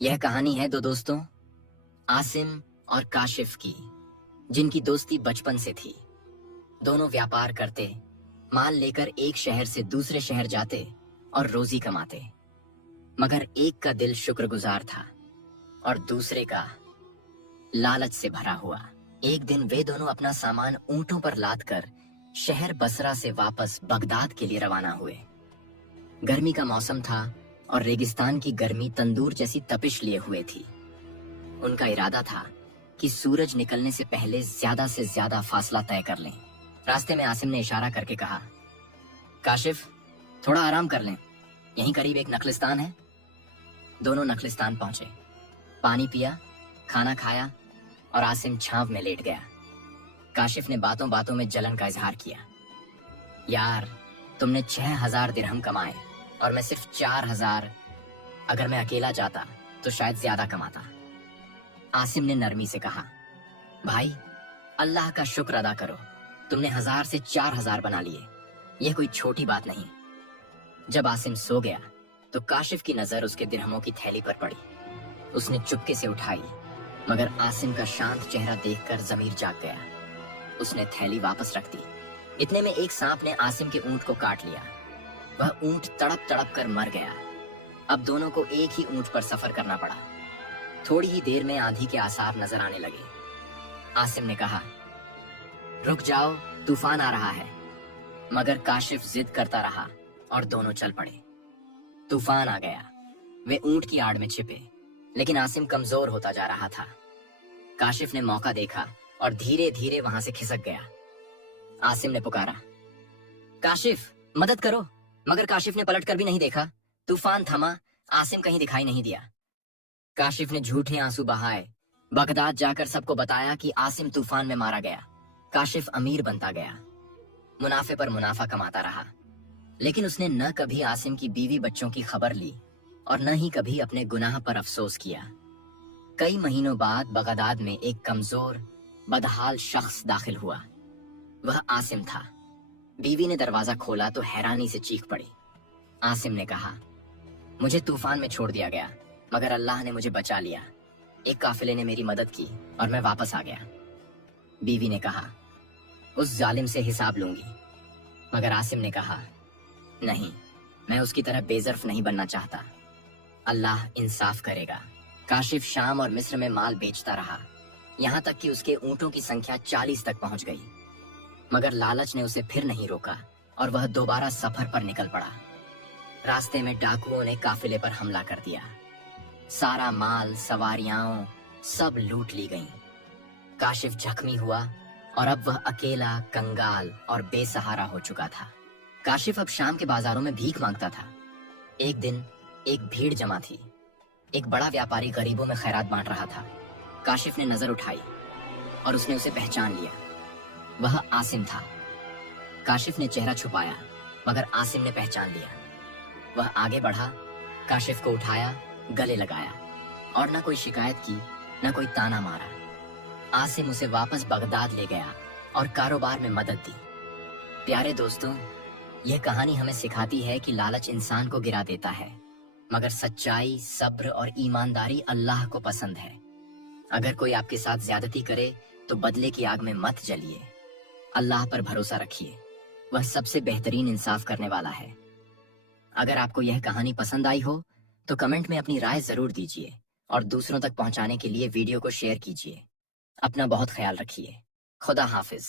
यह कहानी है दो दोस्तों आसिम और काशिफ की, जिनकी दोस्ती बचपन से थी। दोनों व्यापार करते, माल लेकर एक शहर से दूसरे शहर जाते और रोजी कमाते। मगर एक का दिल शुक्रगुजार था और दूसरे का लालच से भरा हुआ। एक दिन वे दोनों अपना सामान ऊंटों पर लादकर शहर बसरा से वापस बगदाद के लिए रवाना हुए। गर्मी का मौसम था और रेगिस्तान की गर्मी तंदूर जैसी तपिश लिए हुए थी। उनका इरादा था कि सूरज निकलने से पहले से ज्यादा फासला तय कर लें। रास्ते में आसिम ने इशारा करके कहा, काशिफ, थोड़ा आराम कर लें, यहीं करीब एक नखलिस्तान है। दोनों नखलिस्तान पहुंचे, पानी पिया, खाना खाया और आसिम छांव में लेट गया। काशिफ ने बातों बातों में जलन का इजहार किया। यार, तुमने 6000 दिरहम कमाए और मैं सिर्फ 4000। अगर मैं अकेला जाता तो शायद ज्यादा कमाता। आसिम ने नरमी से कहा, भाई, अल्लाह का शुक्र अदा करो, तुमने 1000 से 4000 बना लिए। यह कोई छोटी बात नहीं। जब आसिम सो गया तो काशिफ की नजर उसके दिरहमों की थैली पर पड़ी। उसने चुपके से उठाई, मगर आसिम का शांत चेहरा देखकर जमीर जाग गया। उसने थैली वापस रख दी। इतने में एक सांप ने आसिम के ऊंट को काट लिया। वह ऊंट तड़प तड़प कर मर गया। अब दोनों को एक ही ऊंट पर सफर करना पड़ा। थोड़ी ही देर में आंधी के आसार नजर आने लगे। आसिम ने कहा, रुक जाओ, तूफान आ रहा है। मगर काशिफ जिद करता रहा और दोनों चल पड़े। तूफान आ गया। वे ऊंट की आड़ में छिपे, लेकिन आसिम कमजोर होता जा रहा था। काशिफ ने मौका देखा और धीरे धीरे वहां से खिसक गया। आसिम ने पुकारा, काशिफ, मदद करो। मगर काशिफ ने पलट कर भी नहीं देखा। तूफान थमा, आसिम कहीं दिखाई नहीं दिया। काशिफ ने झूठे आंसू बहाए, बगदाद जाकर सबको बताया कि आसिम तूफान में मारा गया। काशिफ अमीर बनता गया, मुनाफे पर मुनाफा कमाता रहा। लेकिन उसने न कभी आसिम की बीवी बच्चों की खबर ली और न ही कभी अपने गुनाह पर अफसोस किया। कई महीनों बाद बगदाद में एक कमजोर, बदहाल शख्स दाखिल हुआ। वह आसिम था। बीवी ने दरवाजा खोला तो हैरानी से चीख पड़ी। आसिम ने कहा, मुझे तूफान में छोड़ दिया गया, मगर अल्लाह ने मुझे बचा लिया। एक काफिले ने मेरी मदद की और मैं वापस आ गया। बीवी ने कहा, उस जालिम से हिसाब लूंगी। मगर आसिम ने कहा, नहीं, मैं उसकी तरह बेजर्फ नहीं बनना चाहता। अल्लाह इंसाफ करेगा। काशिफ शाम और मिस्र में माल बेचता रहा, यहाँ तक कि उसके ऊंटों की संख्या 40 तक पहुंच गई। मगर लालच ने उसे फिर नहीं रोका और वह दोबारा सफर पर निकल पड़ा। रास्ते में डाकुओं ने काफिले पर हमला कर दिया। सारा माल, सवारियां सब लूट ली गईं। काशिफ जख्मी हुआ और अब वह अकेला, कंगाल और बेसहारा हो चुका था। काशिफ अब शाम के बाजारों में भीख मांगता था। एक दिन एक भीड़ जमा थी। एक बड़ा व्यापारी गरीबों में खैरात बांट रहा था। काशिफ ने नजर उठाई और उसने उसे पहचान लिया। वह आसिम था। काशिफ ने चेहरा छुपाया, मगर आसिम ने पहचान लिया। वह आगे बढ़ा, काशिफ को उठाया, गले लगाया और न कोई शिकायत की, न कोई ताना मारा। आसिम उसे वापस बगदाद ले गया और कारोबार में मदद दी। प्यारे दोस्तों, यह कहानी हमें सिखाती है कि लालच इंसान को गिरा देता है, मगर सच्चाई, सब्र और ईमानदारी अल्लाह को पसंद है। अगर कोई आपके साथ ज्यादती करे तो बदले की आग में मत जलिए। अल्लाह पर भरोसा रखिए, वह सबसे बेहतरीन इंसाफ करने वाला है। अगर आपको यह कहानी पसंद आई हो तो कमेंट में अपनी राय जरूर दीजिए और दूसरों तक पहुंचाने के लिए वीडियो को शेयर कीजिए। अपना बहुत ख्याल रखिए। खुदा हाफिज।